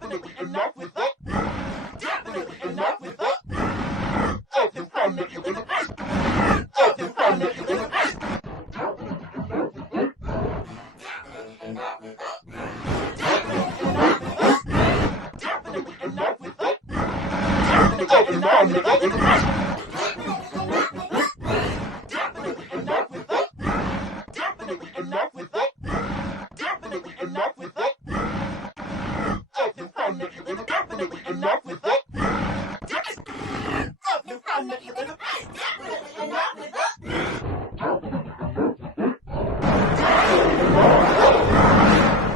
Definitely enough with that. Definitely enough with that. Of the fun that you're gonna like. Of the fun that you're gonna like. Definitely enough with that. Definitely enough with that. Definitely enough with that. Definitely enough with that. Definitely enough with that. Of the fun that you're gonna definitely enough with that. Of the fun that you're gonna